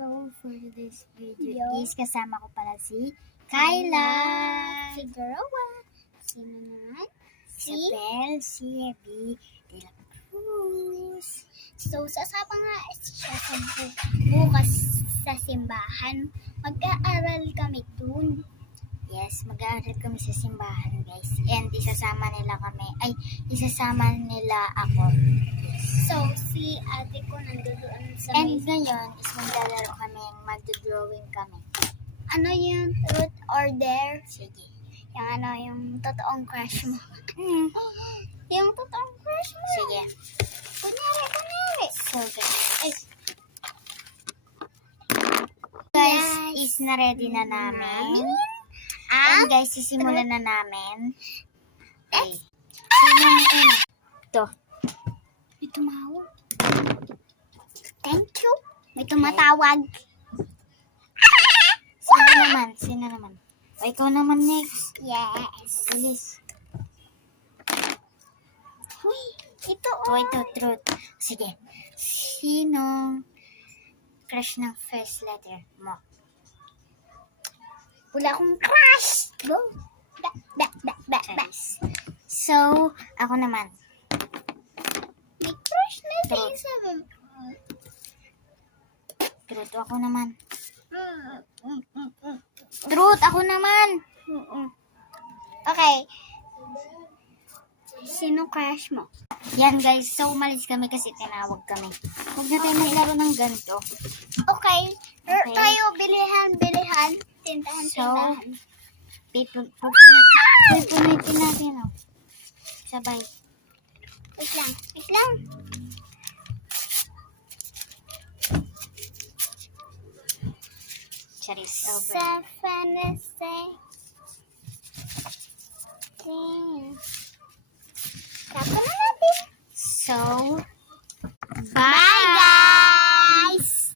So, for this video is kasama ko pala si Kyla, Figueroa. Sino naman? Isabel, si Abby de la Cruz. So, sasama nga siya sa bukas sa simbahan. Mag-aaral kami dun. Yes, mag-aaral kami sa simbahan, guys. And isasama nila ako. So, si ate ko nandoon sa And ngayon is maglalaro kami, mag-drawing kami. Ano yung truth or dare? Sige. Yung totoong crush mo. Yung totoong crush mo. Sige. Kunyari. So, guys, is na-ready na namin. And guys, sisimulan na namin. Okay. Sino ang una? Ito. May tumawag. Thank you. May tumatawag. Sino naman? O, ikaw naman next. Yes. Bilis. Huy, ito Ito, truth. Sige. Sinong crush ng first letter mo? Wala akong crush. Go. Ba. So, ako naman. May crush na Truth. sa Truth, ako naman. Truth, ako naman. Okay. Sino crush mo? Yan guys, so umalis kami kasi tinawag kami. Huwag na tayo maglaro ng ganito. Okay. Okay. Tayo bilihan. Tindahan. Pupunitin natin. Oh. Sabay. Wait lang. Charis. Over. Sa fantasy. Tapos na.